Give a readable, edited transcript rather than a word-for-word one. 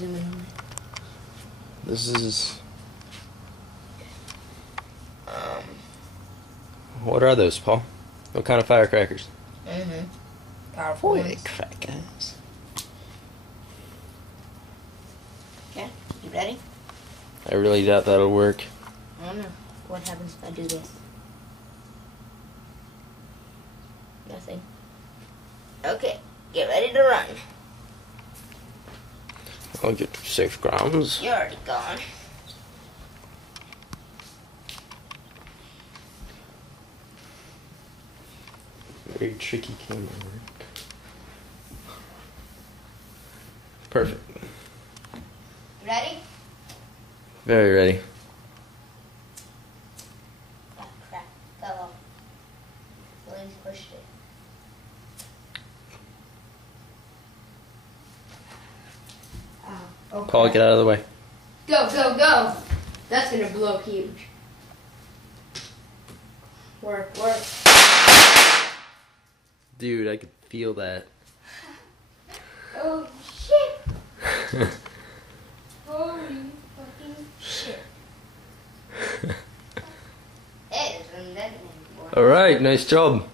zoom in on it. This is... What are those, Paul? What kind of firecrackers? Powerful ones. Firecrackers. Okay, you ready? I really doubt that'll work. I don't know. What happens if I do this? Nothing. Okay, get ready to run. I'll get to safe grounds. You're already gone. Very tricky camera work. Perfect. Ready? Very ready. Oh crap, fell off. Williams pushed it. Oh, Paul, get out of the way. Go, go, go! That's gonna blow huge. Work, work. Dude, I could feel that. Oh shit! Holy fucking shit. Hey, there's another one. Alright, nice job.